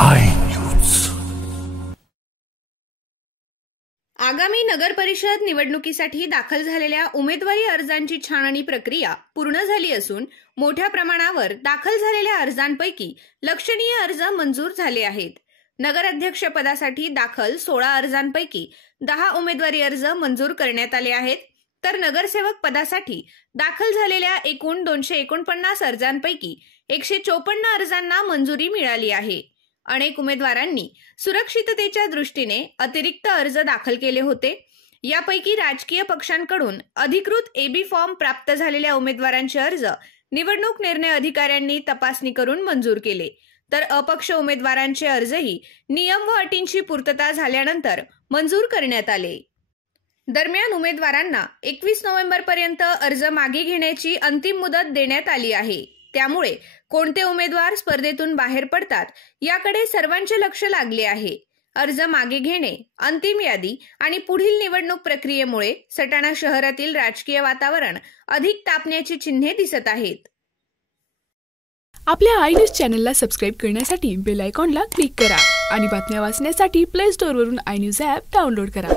I news. आगामी नगर परिषद निवडणुकीसाठी दाखल झालेल्या उमेदवारी अर्जांची छाननी प्रक्रिया पूर्ण झाली असून मोठ्या प्रमाणावर दाखल झालेल्या अर्जांपैकी लक्षणीय अर्ज मंजूर झाले आहेत। नगराध्यक्ष पदासाठी दाखल 16 अर्जांपैकी 10 उमेदवारी अर्ज मंजूर करण्यात आले आहेत, तर नगरसेवक पदासाठी दाखल झालेल्या एकूण 249 अर्जांपैकी 154 अर्जांना मंजुरी मिळाली आहे। अनेक उमेदवारांनी सुरक्षिततेच्या दृष्टीने अतिरिक्त अर्ज दाखल केले होते। यापैकी राजकीय पक्षांकडून अधिकृत एबी फॉर्म प्राप्त झालेल्या उमेदवारांचे अर्ज निवडणूक निर्णय अधिकाऱ्यांनी तपासणी करून मंजूर केले, तर अपक्ष उमेदवारांचे अर्जही नियम व अटींची पूर्तता झाल्यानंतर मंजूर करण्यात आले। दरम्यान उमेदवारांना 21 नोव्हेंबरपर्यंत अर्ज मागे घेण्याची अंतिम मुदत देण्यात आली आहे। त्यामुळे कोणते उमेदवार स्पर्धेतून बाहेर पडतात याकडे सर्वांचे लक्ष लागले आहे। अर्ज मागे घेणे, अंतिम यादी आणि पुढील निवडणूक प्रक्रियेमुळे सटाणा शहरातील राजकीय वातावरण अधिक तापण्याची चिन्हे दिसत आहेत। आपल्या आय न्यूज चॅनलला सबस्क्राइब करण्यासाठी बेल आयकॉनला क्लिक करा आणि बातम्या वाचण्यासाठी प्ले स्टोअरवरून आय न्यूज ॲप डाउनलोड करा।